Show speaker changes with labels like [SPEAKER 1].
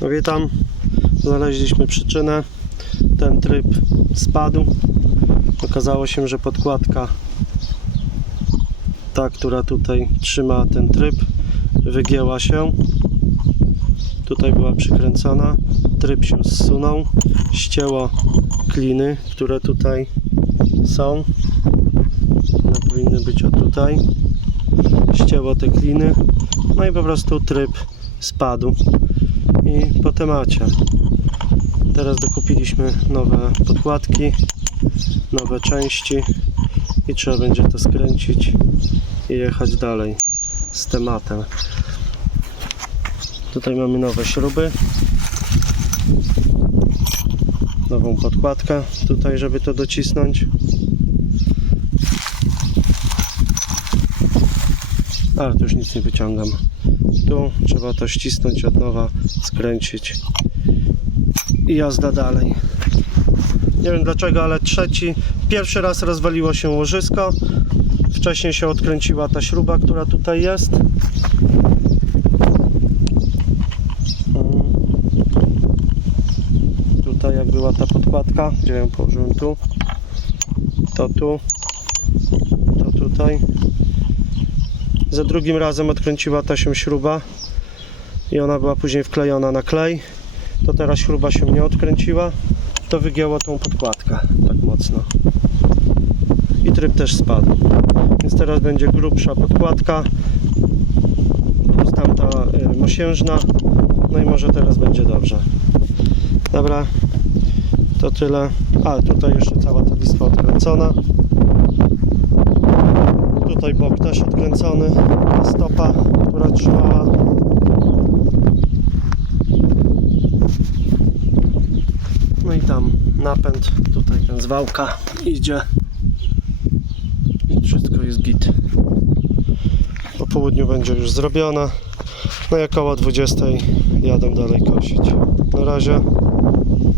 [SPEAKER 1] No witam. Znaleźliśmy przyczynę. Ten tryb spadł. Okazało się, że podkładka ta, która tutaj trzyma ten tryb, wygięła się. Tutaj była przykręcona. Tryb się zsunął. Ścięło kliny, które tutaj są. One powinny być o tutaj. Ścięło te kliny. No i po prostu tryb spadł temacie. Teraz dokupiliśmy nowe podkładki, nowe części i trzeba będzie to skręcić i jechać dalej z tematem. Tutaj mamy nowe śruby, nową podkładkę tutaj, żeby to docisnąć. Ale tu już nic nie wyciągam. Tu trzeba to ścisnąć od nowa, skręcić i jazda dalej. Nie wiem dlaczego, ale trzeci, pierwszy raz rozwaliło się łożysko. Wcześniej się odkręciła ta śruba, która tutaj jest. Tutaj jak była ta podkładka, gdzie ją położyłem tu, to tu, to tutaj. Za drugim razem odkręciła ta się śruba i ona była później wklejona na klej. To teraz śruba się nie odkręciła, to wygięło tą podkładkę tak mocno. I tryb też spadł. Więc teraz będzie grubsza podkładka plus tamta y, mosiężna. No i może teraz będzie dobrze. Dobra, to tyle. A tutaj jeszcze cała ta listwa odkręcona. Tutaj Ta stopa, która trzymała. No i tam napęd, tutaj ten z wałka idzie. I wszystko jest git. Po południu będzie już zrobione. No i około 20 jadę dalej kosić. Na razie.